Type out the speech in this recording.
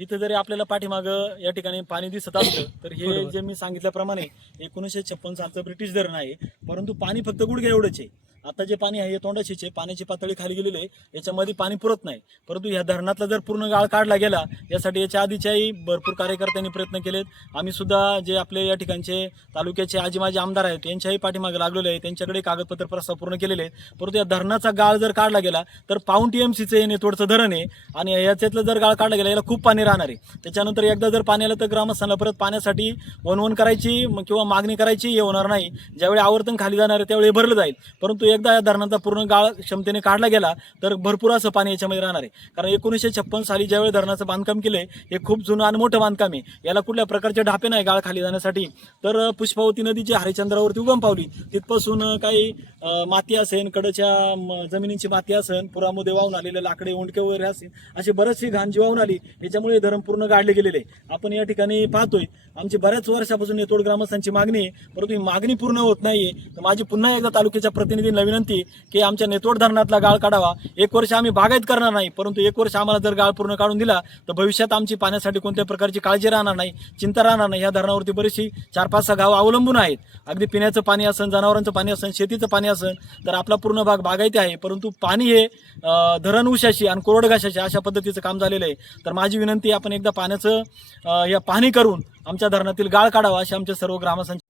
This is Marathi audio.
इथे जरी आपल्याला पाठीमागं या ठिकाणी पाणी दिसत असलं तर हे जे मी सांगितल्याप्रमाणे 1956 सालचं ब्रिटिश धरण आहे, परंतु पाणी फक्त गुडघ्या एवढंच आहे. आता जे पाणी आहे हे तोंडाशीच आहे, पाण्याची पातळी खाली गेलेली आहे, याच्यामध्ये पाणी पुरत नाही. परंतु या धरणातला जर पूर्ण गाळ काढला गेला, यासाठी याच्या आधीच्याही भरपूर कार्यकर्त्यांनी प्रयत्न केलेत. आम्ही सुद्धा जे आपले या ठिकाणचे तालुक्याचे आजी माजी आमदार आहेत त्यांच्याही पाठीमागे लागलेले आहे, त्यांच्याकडे कागदपत्र प्रस्ताव पूर्ण केलेले आहेत. परंतु या धरणाचा गाळ जर काढला गेला तर पाऊण TMCचं हे नेतवडचं धरण आहे आणि याच्यातलं जर गाळ काढला गेला याला खूप पाणी राहणार आहे. त्याच्यानंतर एकदा जर पाणी आलं तर ग्रामस्थांना परत पाण्यासाठी वणवण करायची किंवा मागणी करायची हे होणार नाही. ज्यावेळी आवर्तन खाली जाणार आहे त्यावेळी भरलं जाईल. परंतु एकदा या धरणाचा पूर्ण गाळ क्षमतेने काढला गेला तर भरपूर असं पाणी याच्यामध्ये राहणार आहे. कारण 1956 साली ज्यावेळी धरणाचं बांधकाम केलंय हे खूप जुनं आणि मोठं बांधकाम आहे. याला कुठल्या प्रकारचे ढापे नाही गाळ खाली जाण्यासाठी. तर पुष्पावती नदी जी हरिश्चंद्रावरती उगम पावली तिथपासून काही माती असेल, कडच्या जमिनीची माती असेल, पुरामध्ये वाहून आलेले लाकडे उंडके वगैरे असेल, अशी बरीचशी घाण जी वाहून आली याच्यामुळे धरण पूर्ण गाडले गेलेले आहे. आपण या ठिकाणी पाहतोय आमची बऱ्याच वर्षापासून नेतोड ग्रामस्थांची मागणी आहे, परंतु ही मागणी पूर्ण होत नाहीये. तर माझी पुन्हा एकदा तालुक्याच्या प्रतिनिधींना विनंती की आमच्या नेतोड धरणातला गाळ काढावा. 1 वर्ष आम्ही बागायत करणार नाही, परंतु 1 वर्ष आम्हाला जर गाळ पूर्ण काढून दिला तर भविष्यात आमची पाण्यासाठी कोणत्या प्रकारची काळजी राहणार नाही, चिंता राहणार नाही. या धरणावरती बरीचशी 4-5-6 गावं अवलंबून आहेत. अगदी पिण्याचं पाणी असेल, जनावरांचं पाणी असेल, शेतीचं पाणी असेल, तर आपला पूर्ण भाग बागायती आहे. परंतु पाणी हे धरण उशाशी आणि कोरड घाशाशी अशा पद्धतीचं काम झालेलं आहे. तर माझी विनंती आपण एकदा पाण्याचं या पाहणी करून आमच्या धरणातील गाळ काढावा अशी आमच्या सर्व ग्रामस्थांची